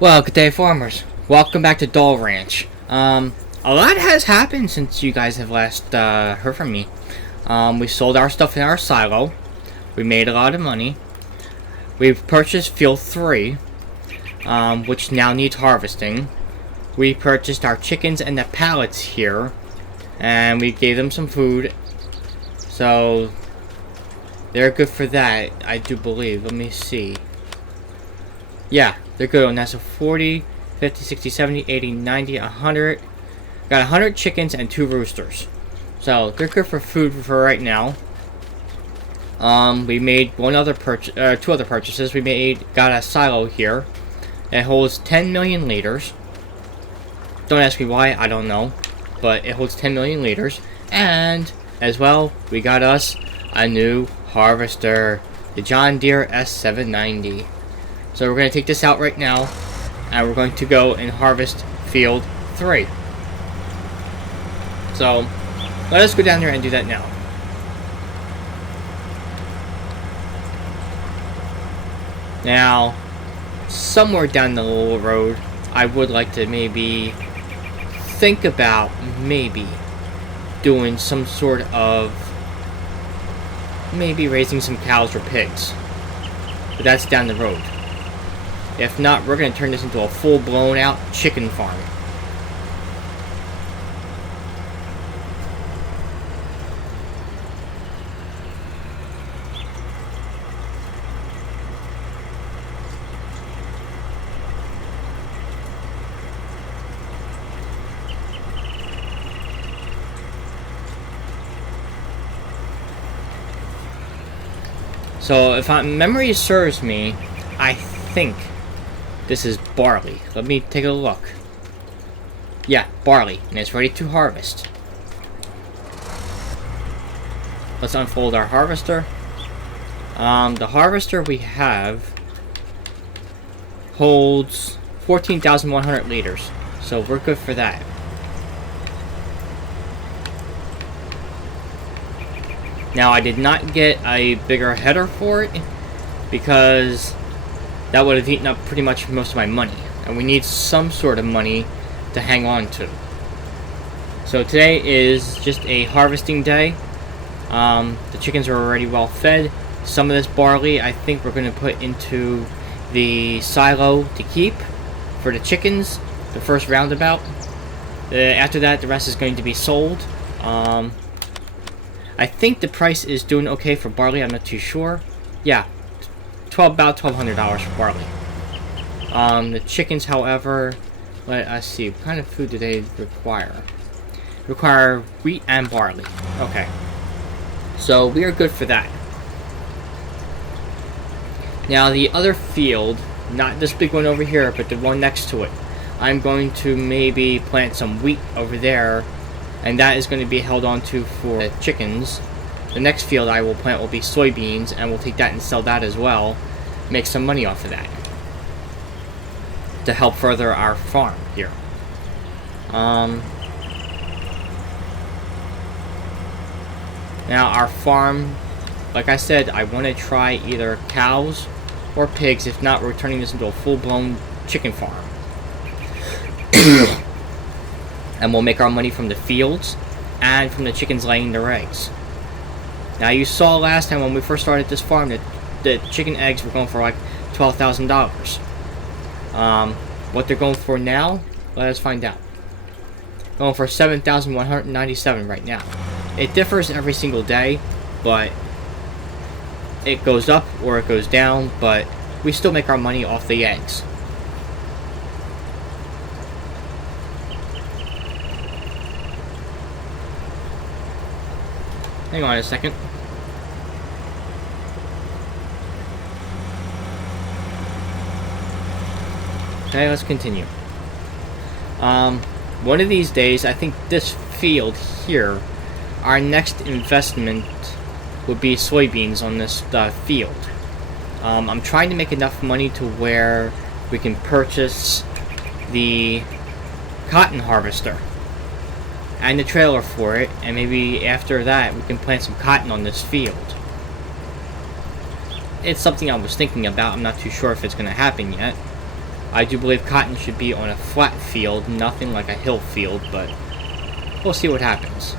Well, good day, farmers. Welcome back to Dahl Ranch. A lot has happened since you guys have last heard from me. We sold our stuff in our silo. We made a lot of money. We've purchased Field 3, which now needs harvesting. We purchased our chickens and the pallets here, and we gave them some food. So, they're good for that, I do believe. Let me see. Yeah, they're good on that. So 40, 50, 60, 70, 80, 90, 100. Got 100 chickens and 2 roosters. So they're good for food for right now. We made two other purchases. Got a silo here. It holds 10 million liters. Don't ask me why, I don't know. But it holds 10 million liters. And as well, we got us a new harvester, the John Deere S790. So we're going to take this out right now, and we're going to go and harvest Field 3. So, let us go down there and do that now. Now, somewhere down the little road, I would like to maybe think about doing some sort of raising some cows or pigs. But that's down the road. If not, we're going to turn this into a full-blown out chicken farm. So, if my memory serves me, I think this is barley. Let me take a look. Yeah, barley, and it's ready to harvest. Let's unfold our harvester. The harvester we have holds 14,100 liters, so we're good for that. Now, I did not get a bigger header for it because that would have eaten up pretty much most of my money, and we need some sort of money to hang on to. So today is just a harvesting day. The chickens are already well fed. Some of this barley I think we're going to put into the silo to keep for the chickens, the first roundabout. After that, the rest is going to be sold. I think the price is doing okay for barley. I'm not too sure. Yeah, about $1,200 for barley. The chickens, however, let us see. What kind of food do they require? Require wheat and barley. Okay. So we are good for that. Now the other field, not this big one over here, but the one next to it, I'm going to maybe plant some wheat over there, and that is going to be held on to for the chickens. The next field I will plant will be soybeans, and we'll take that and sell that as well. Make some money off of that to help further our farm here. Now our farm, like I said, I want to try either cows or pigs. If not, we're turning this into a full-blown chicken farm. And we'll make our money from the fields and from the chickens laying their eggs. Now you saw last time when we first started this farm that the chicken eggs were going for like $12,000. What they're going for now, let us find out. Going for $7,197 right now. It differs every single day, but it goes up or it goes down, but we still make our money off the eggs. Hang on a second. Okay, let's continue. One of these days, I think this field here, our next investment would be soybeans on this field. I'm trying to make enough money to where we can purchase the cotton harvester and the trailer for it, and maybe after that we can plant some cotton on this field. It's something I was thinking about. I'm not too sure if it's going to happen yet. I do believe cotton should be on a flat field, nothing like a hill field, but we'll see what happens.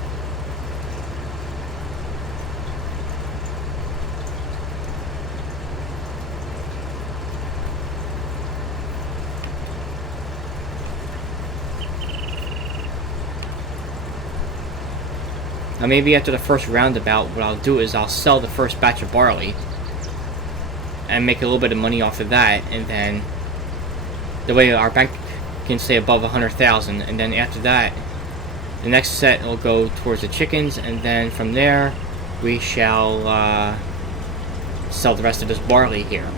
Now maybe after the first roundabout, what I'll do is I'll sell the first batch of barley and make a little bit of money off of that, and then the way our bank can stay above 100,000, and then after that, the next set will go towards the chickens, and then from there, we shall sell the rest of this barley here.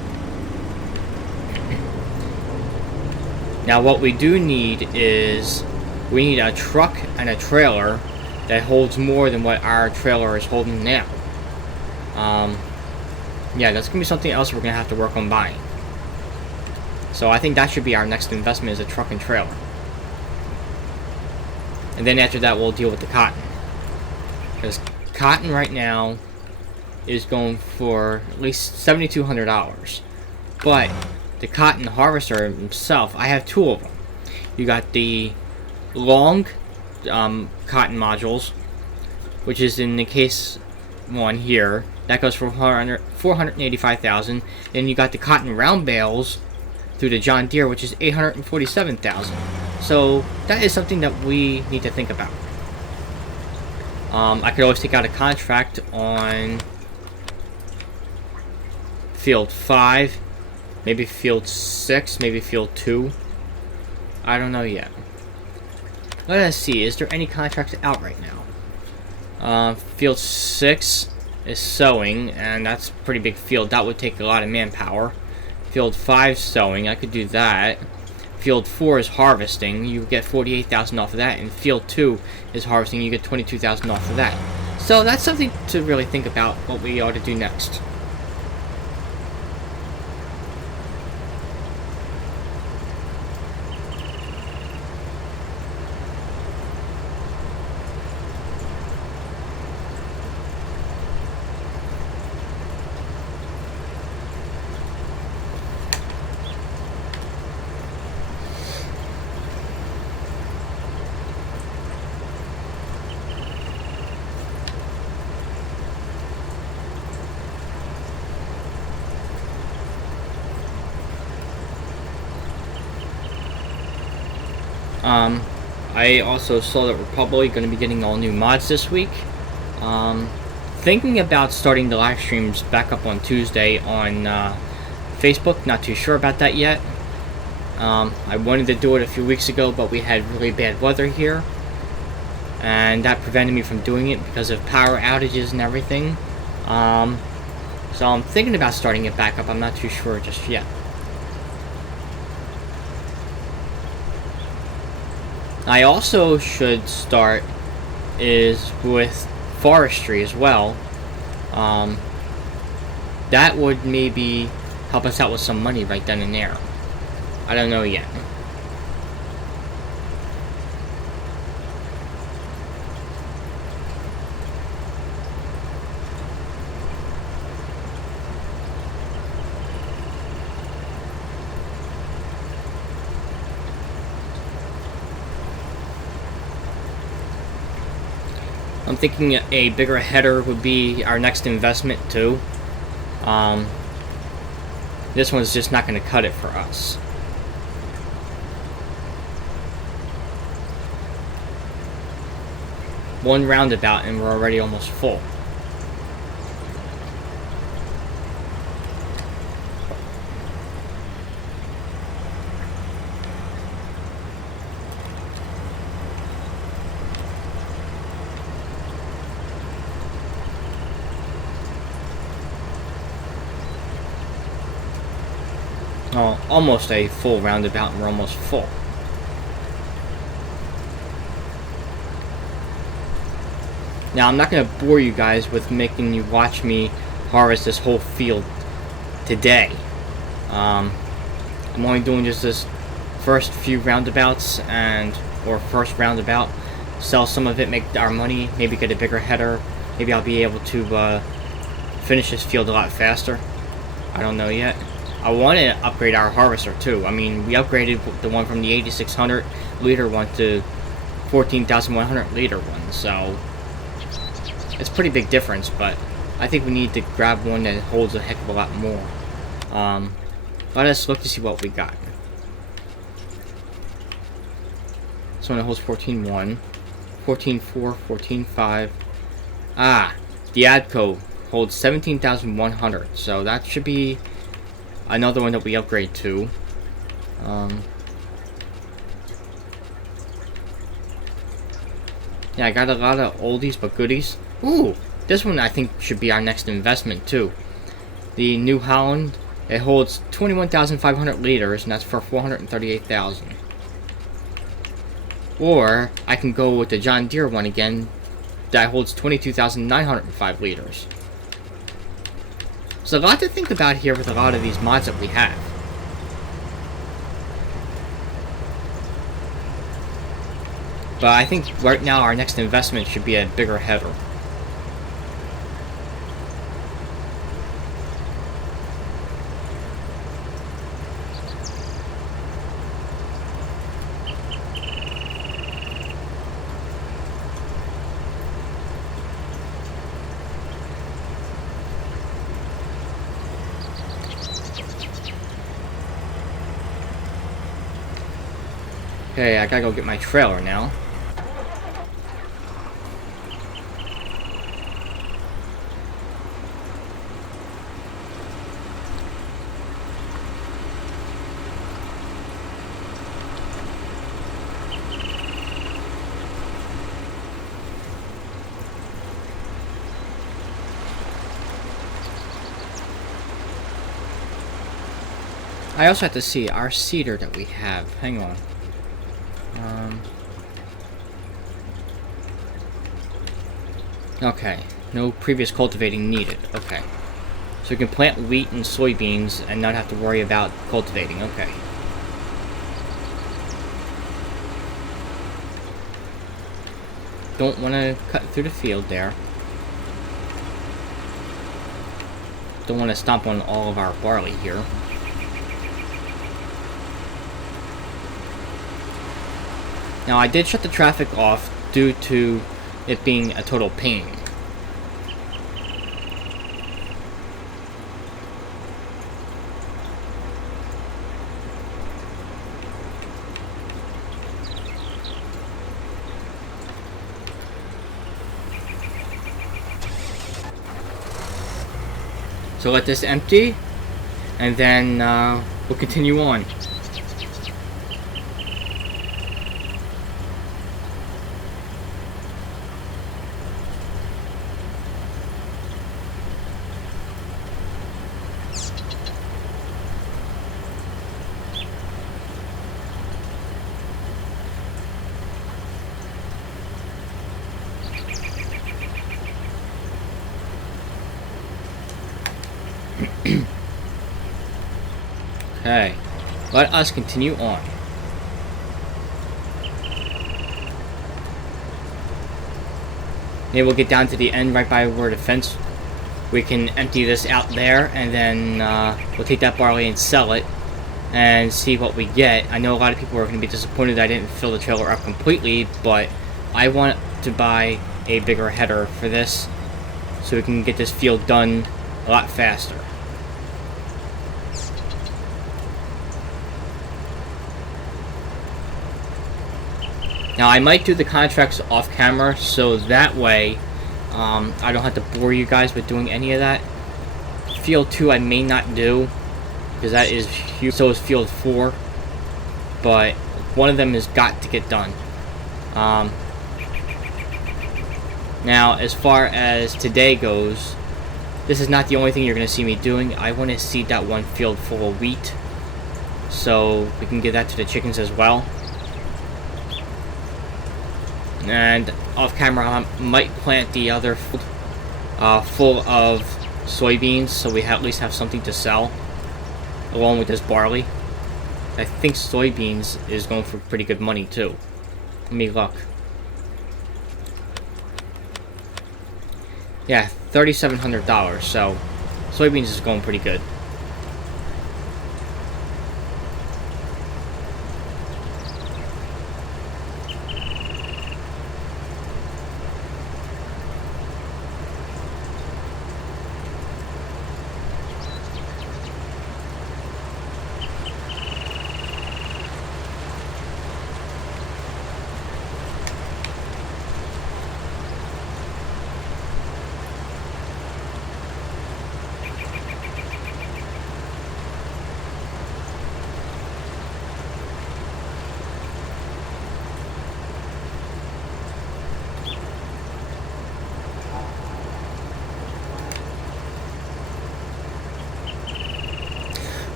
Now what we do need is, we need a truck and a trailer that holds more than what our trailer is holding now. Yeah, that's going to be something else we're going to have to work on buying. So I think that should be our next investment, is a truck and trailer. And then after that, we'll deal with the cotton. Because cotton right now is going for at least $7,200. But the cotton harvester himself, I have two of them. You got the long cotton modules, which is in the case one here, that goes for $485,000. Then you got the cotton round bales through the John Deere, which is $847,000. So that is something that we need to think about. I could always take out a contract on field 5, maybe field 6, maybe field 2. I don't know yet. Let us see, is there any contracts out right now? Field 6 is sowing, and that's a pretty big field. That would take a lot of manpower. Field 5 sowing, I could do that. Field 4 is harvesting, you get $48,000 off of that, and Field 2 is harvesting, you get $22,000 off of that. So that's something to really think about, what we ought to do next. I also saw that we're probably going to be getting all new mods this week. Thinking about starting the live streams back up on Tuesday on Facebook. Not too sure about that yet. I wanted to do it a few weeks ago, but we had really bad weather here, and that prevented me from doing it because of power outages and everything. So I'm thinking about starting it back up. I'm not too sure just yet. I also should start is with forestry as well. That would maybe help us out with some money right then and there. I don't know yet. I'm thinking a bigger header would be our next investment too. This one's just not going to cut it for us. One roundabout and we're already almost full. Oh, almost a full roundabout and we're almost full. Now, I'm not going to bore you guys with making you watch me harvest this whole field today. I'm only doing just this first few roundabouts or first roundabout. Sell some of it, make our money, maybe get a bigger header. Maybe I'll be able to finish this field a lot faster. I don't know yet. I want to upgrade our harvester too. I mean, we upgraded the one from the 8,600 liter one to 14,100 liter one, so it's a pretty big difference, but I think we need to grab one that holds a heck of a lot more. Let us look to see what we got. This one holds 14.1, 14.4, 14.5. Ah, the ADCO holds 17,100, so that should be another one that we upgrade to. Yeah, I got a lot of oldies but goodies. Ooh, this one I think should be our next investment too. The New Holland, it holds 21,500 liters, and that's for 438,000. Or I can go with the John Deere one again, that holds 22,905 liters. There's a lot to think about here with a lot of these mods that we have. But I think right now our next investment should be a bigger header. Okay, I gotta go get my trailer now. I also have to see our cedar that we have. Hang on. Okay, no previous cultivating needed. Okay. So we can plant wheat and soybeans and not have to worry about cultivating. Okay. Don't want to cut through the field there. Don't want to stomp on all of our barley here. Now, I did shut the traffic off due to it being a total pain. So let this empty, and then we'll continue on. Okay, let us continue on. Maybe we'll get down to the end right by where the fence. We can empty this out there, and then we'll take that barley and sell it and see what we get. I know a lot of people are going to be disappointed I didn't fill the trailer up completely, but I want to buy a bigger header for this so we can get this field done a lot faster. Now, I might do the contracts off camera, so that way I don't have to bore you guys with doing any of that. Field 2 I may not do, because that is huge. So is Field 4, but one of them has got to get done. Now, as far as today goes, this is not the only thing you're going to see me doing. I want to seed that one field full of wheat, so we can give that to the chickens as well. And off camera, I might plant the other field full of soybeans, so we at least have something to sell along with this barley. I think soybeans is going for pretty good money too. Let me look. Yeah, $3,700. So soybeans is going pretty good.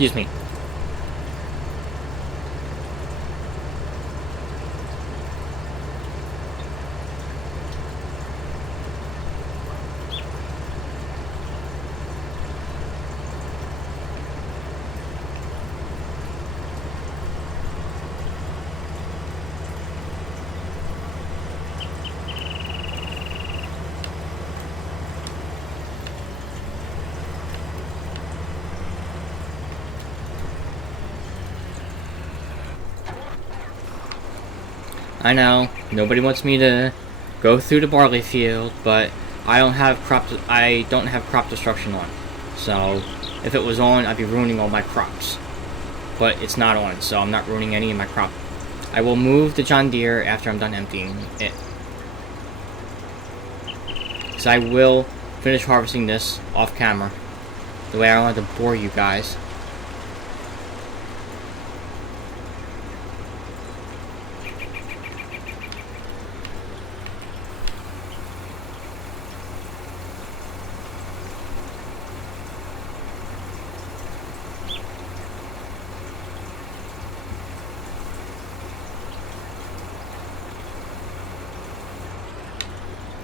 Excuse me. I know, nobody wants me to go through the barley field, but I don't have crop destruction on. So, if it was on, I'd be ruining all my crops. But it's not on, so I'm not ruining any of my crop. I will move the John Deere after I'm done emptying it. So I will finish harvesting this off camera. The way I don't have to bore you guys.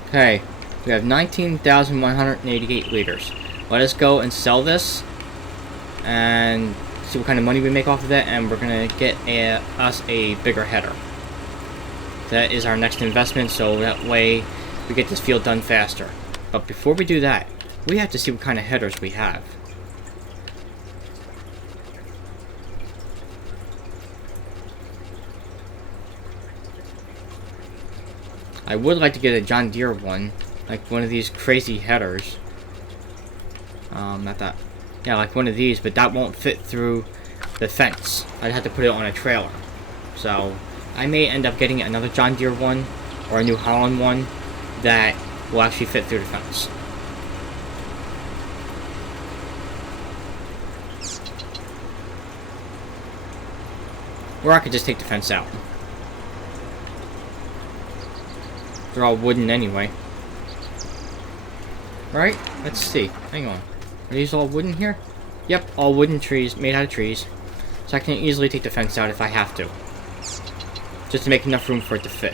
Okay, we have 19,188 liters. Let us go and sell this and see what kind of money we make off of that, and we're gonna get us a bigger header. That is our next investment, so that way we get this field done faster. But before we do that, we have to see what kind of headers we have. I would like to get a John Deere one, like one of these crazy headers. Not that. Yeah, like one of these, but that won't fit through the fence. I'd have to put it on a trailer. So, I may end up getting another John Deere one, or a New Holland one, that will actually fit through the fence. Or I could just take the fence out. They're all wooden anyway. Right? Let's see. Hang on. Are these all wooden here? Yep, all wooden trees, made out of trees. So I can easily take the fence out if I have to. Just to make enough room for it to fit.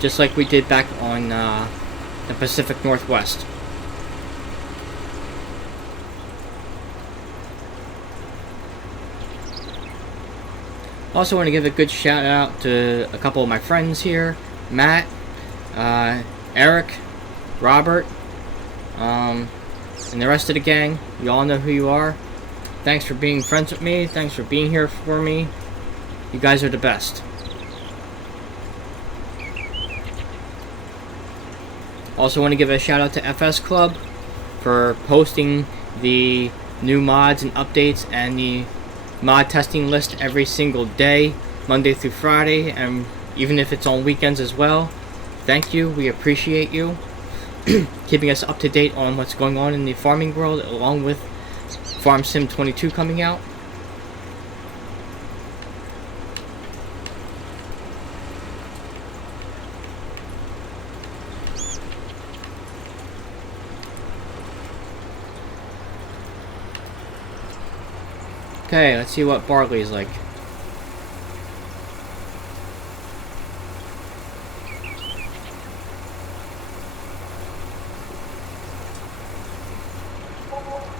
Just like we did back on the Pacific Northwest. Also want to give a good shout out to a couple of my friends here. Matt, Eric, Robert, and the rest of the gang. You all know who you are. Thanks for being friends with me. Thanks for being here for me. You guys are the best. Also want to give a shout out to FS Club for posting the new mods and updates and the mod testing list every single day, Monday through Friday, and even if it's on weekends as well. Thank you, we appreciate you keeping us up to date on what's going on in the farming world, along with Farm Sim 22 coming out. Okay, let's see what barley is like.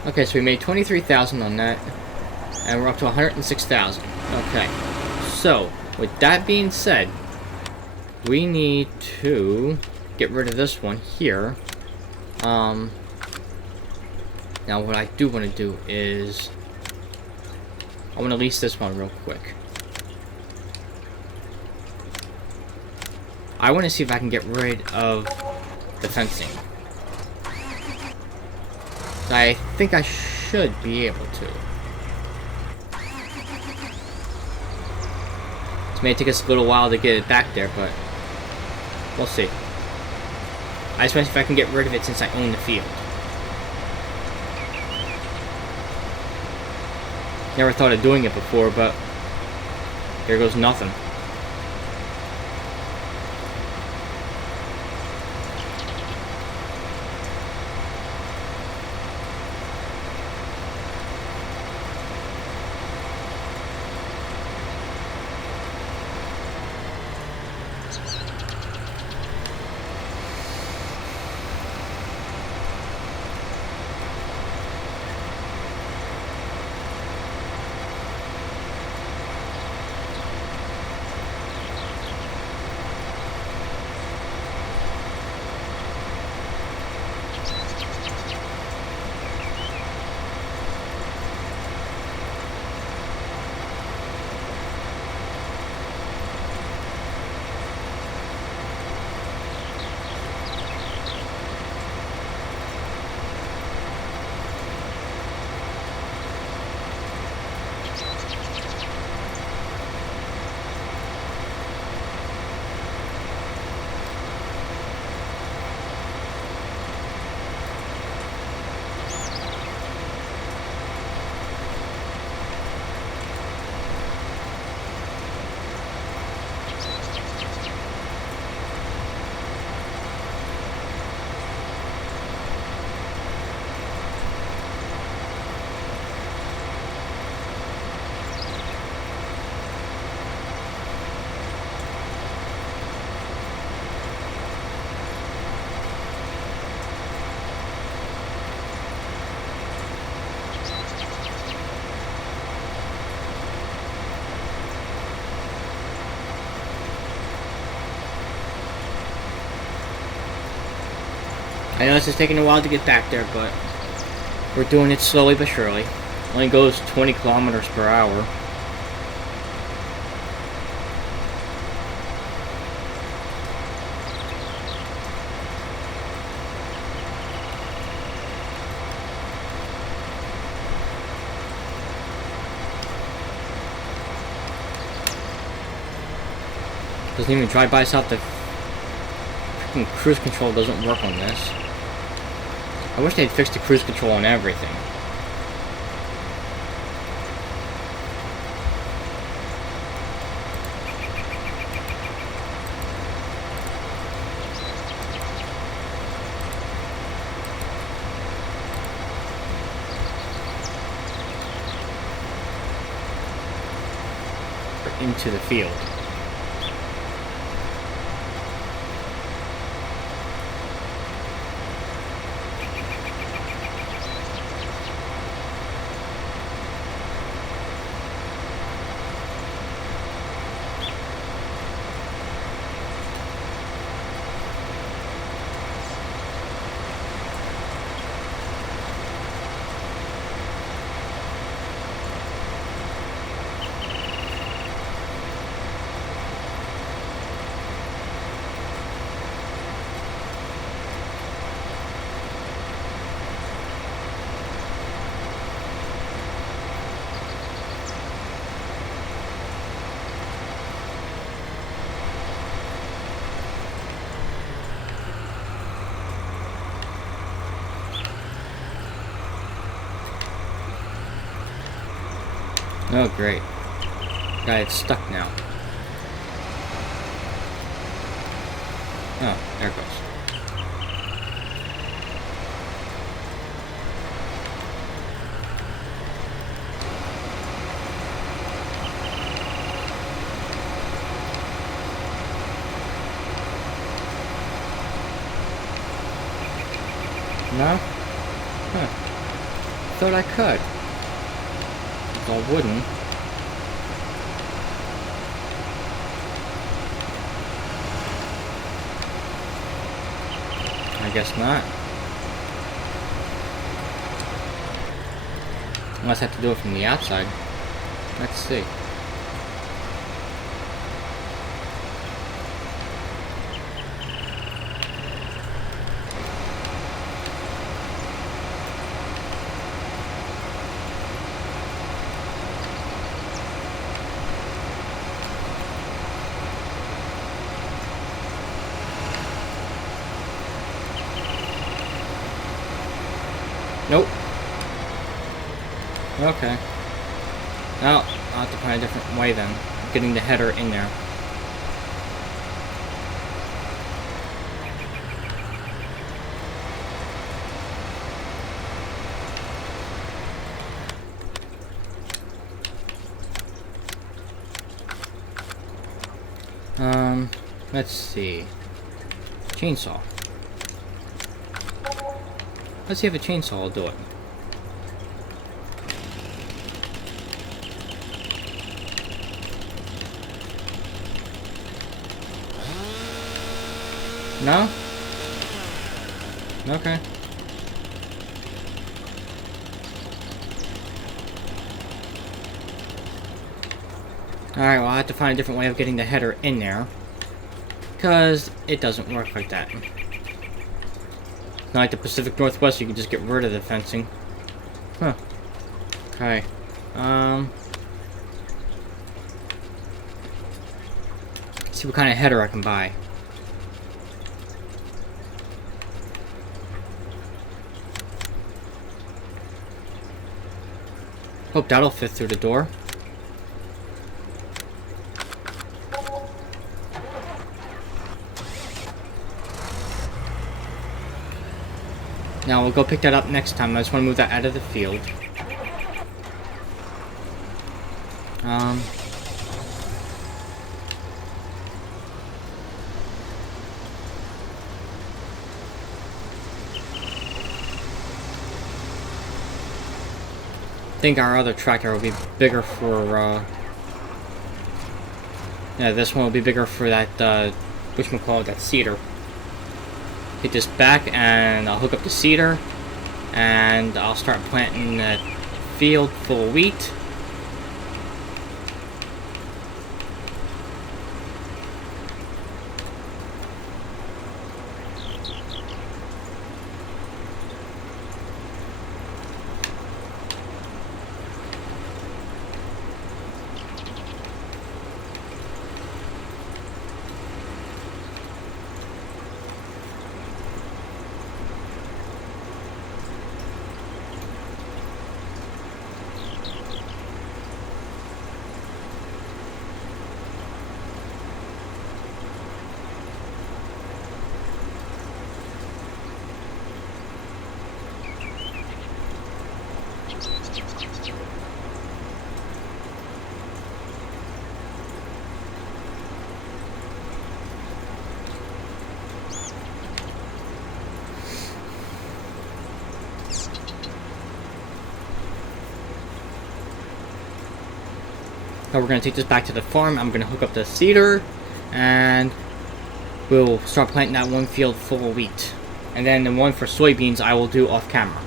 Okay, so we made 23,000 on that, and we're up to 106,000. Okay, so with that being said, we need to get rid of this one here. Now what I do want to do is I want to lease this one real quick. I want to see if I can get rid of the fencing. I think I should be able to. It may take us a little while to get it back there, but we'll see. I just want to see if I can get rid of it since I own the field. Never thought of doing it before, but here goes nothing. I know it's just taking a while to get back there, but we're doing it slowly but surely. Only goes 20 kilometers per hour. Doesn't even drive by itself. The freaking cruise control doesn't work on this. I wish they'd fixed the cruise control on everything. Into the field. Oh, great. Guy, it's stuck now. Oh, there it goes. No? Huh. Thought I could. It's all wooden. I guess not. Unless I have to do it from the outside. Let's see. Nope. Okay. Well, I'll have to find a different way then. Getting the header in there. Let's see. Chainsaw. Let's see if a chainsaw will do it. No? Okay. Alright, well, I'll have to find a different way of getting the header in there. Because it doesn't work like that. Not like the Pacific Northwest, you can just get rid of the fencing. Huh. Okay. Let's see what kind of header I can buy. Hope that'll fit through the door. Now we'll go pick that up next time. I just want to move that out of the field. I think our other tractor will be bigger for, yeah, this one will be bigger for that, whatchamacallit, that cedar. Take this back and I'll hook up the seeder. And I'll start planting the field full of wheat. Now we're going to take this back to the farm. I'm going to hook up the seeder, and we'll start planting that one field full of wheat. And then the one for soybeans I will do off camera.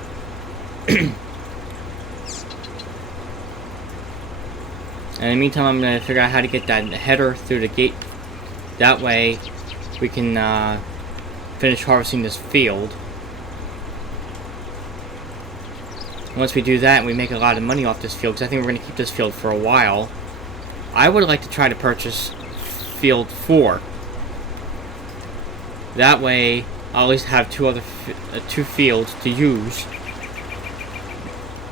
In the meantime, I'm going to figure out how to get that header through the gate. That way, we can finish harvesting this field. Once we do that, we make a lot of money off this field, because I think we're going to keep this field for a while. I would like to try to purchase field 4. That way, I'll at least have two fields to use.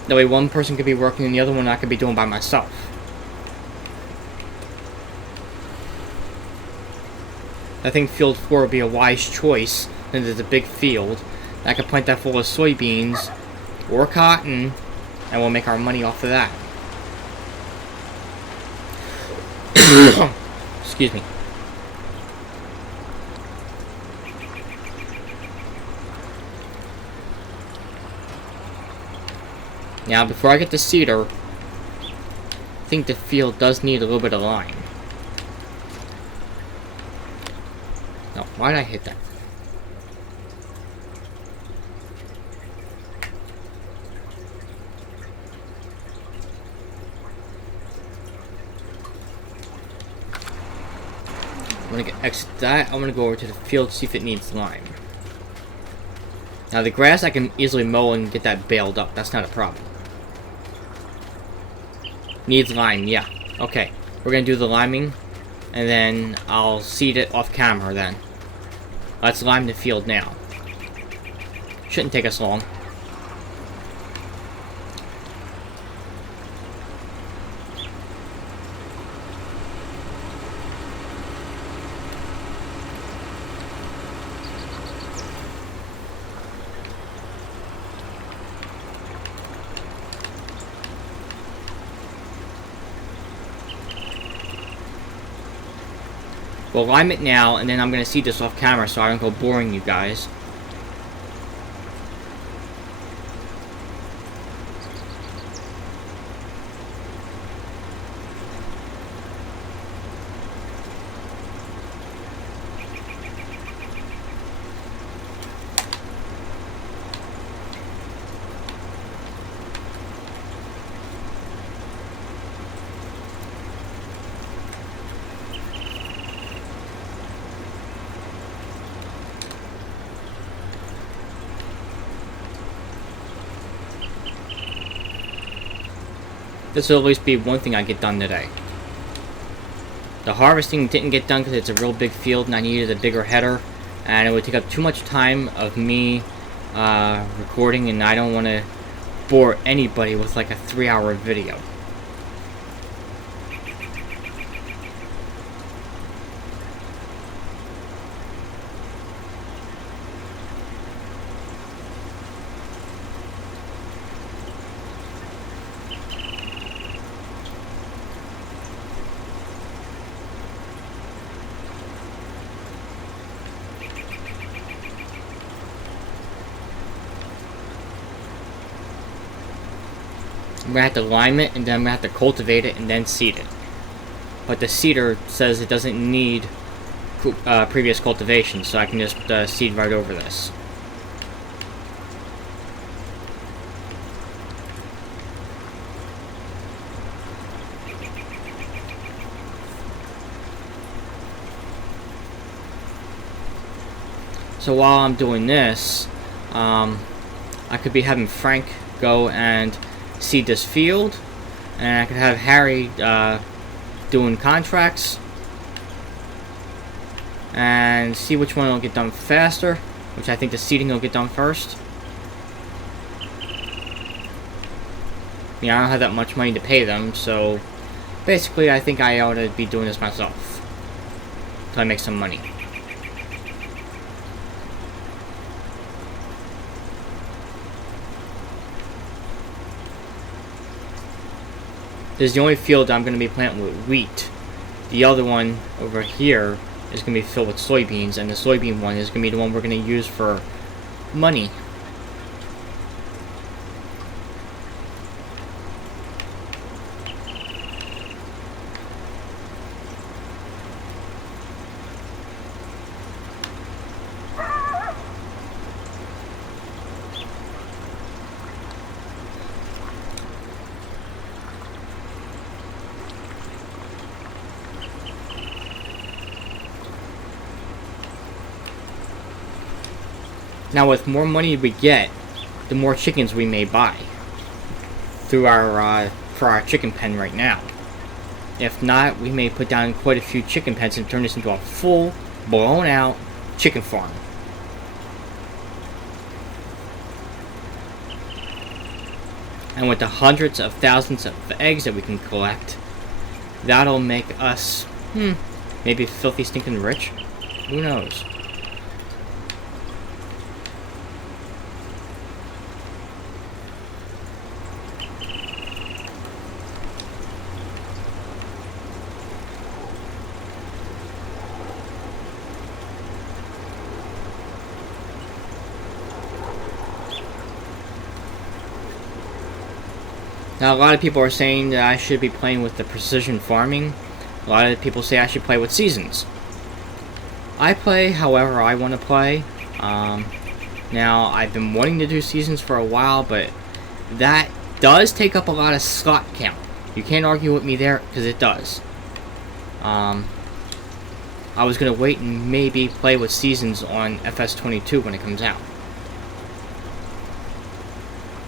That way, one person could be working and the other one I could be doing by myself. I think field 4 would be a wise choice, since it's a big field. I could plant that full of soybeans or cotton, and we'll make our money off of that. Excuse me. Now, before I get the seeder, I think the field does need a little bit of lime. No, why did I hit that? I'm gonna exit that. I'm gonna go over to the field, see if it needs lime. Now the grass I can easily mow and get that baled up. That's not a problem. Needs lime, yeah. Okay, we're gonna do the liming, and then I'll seed it off camera then. Let's lime the field now. Shouldn't take us long. We'll lime it now, and then I'm going to see this off camera so I don't go boring you guys. This will at least be one thing I get done today. The harvesting didn't get done because it's a real big field and I needed a bigger header. And it would take up too much time of me recording, and I don't want to bore anybody with like a 3-hour video. I'm going to have to lime it, and then I'm going to have to cultivate it, and then seed it. But the seeder says it doesn't need previous cultivation, so I can just seed right over this. So while I'm doing this, I could be having Frank go and seed this field, and I could have Harry doing contracts and see which one will get done faster, which I think the seeding will get done first. Yeah, I don't have that much money to pay them, so basically I think I ought to be doing this myself until I make some money. This is the only field I'm going to be planting with wheat. The other one over here is going to be filled with soybeans, and the soybean one is going to be the one we're going to use for money. Now, with more money we get, the more chickens we may buy through our for our chicken pen right now. If not, we may put down quite a few chicken pens and turn this into a full, blown-out chicken farm. And with the hundreds of thousands of eggs that we can collect, that'll make us, maybe filthy stinking rich. Who knows? Now, a lot of people are saying that I should be playing with the precision farming. A lot of people say I should play with seasons. I play however I want to play. Now, I've been wanting to do seasons for a while, but that does take up a lot of slot count. You can't argue with me there, because it does. I was going to wait and maybe play with seasons on FS22 when it comes out.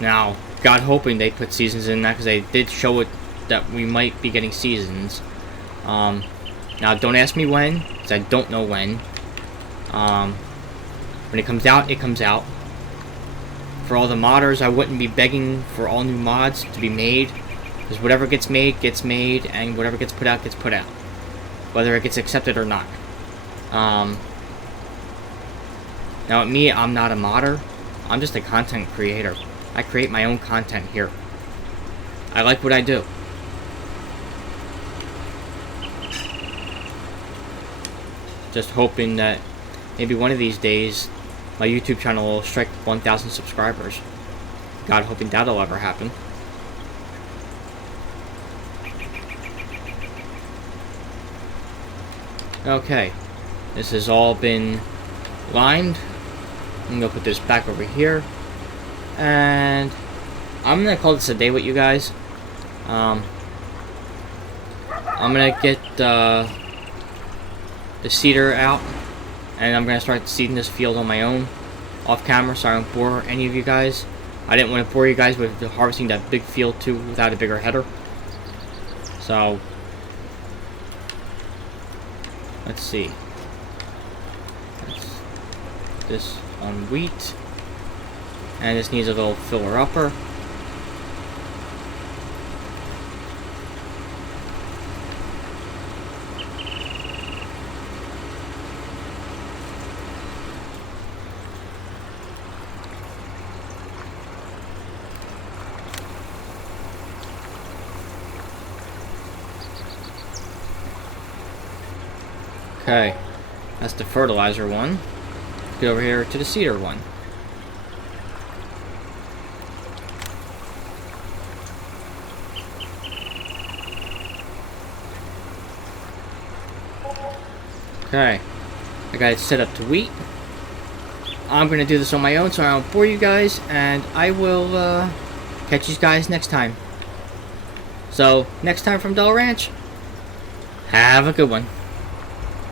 Now, God hoping they put seasons in that, because they did show it that we might be getting seasons. Now, don't ask me when, because I don't know when. When it comes out, it comes out. For all the modders, I wouldn't be begging for all new mods to be made, because whatever gets made, and whatever gets put out, whether it gets accepted or not. Now, with me, I'm not a modder. I'm just a content creator. I create my own content here. I like what I do. Just hoping that maybe one of these days my YouTube channel will strike 1,000 subscribers. God hoping that'll ever happen. Okay, this has all been lined. I'm gonna put this back over here. And I'm gonna call this a day with you guys. I'm gonna get the seeder out, and I'm gonna start seeding this field on my own, off camera, so I don't bore any of you guys. I didn't want to bore you guys with harvesting that big field too without a bigger header. So let's see. This on wheat. And this needs a little filler upper. Okay, that's the fertilizer one. Get over here to the seeder one. Okay, I got it set up to wheat. I'm gonna do this on my own so I don't bore you guys, and I will catch you guys next time. So, next time from Dahl Ranch, have a good one.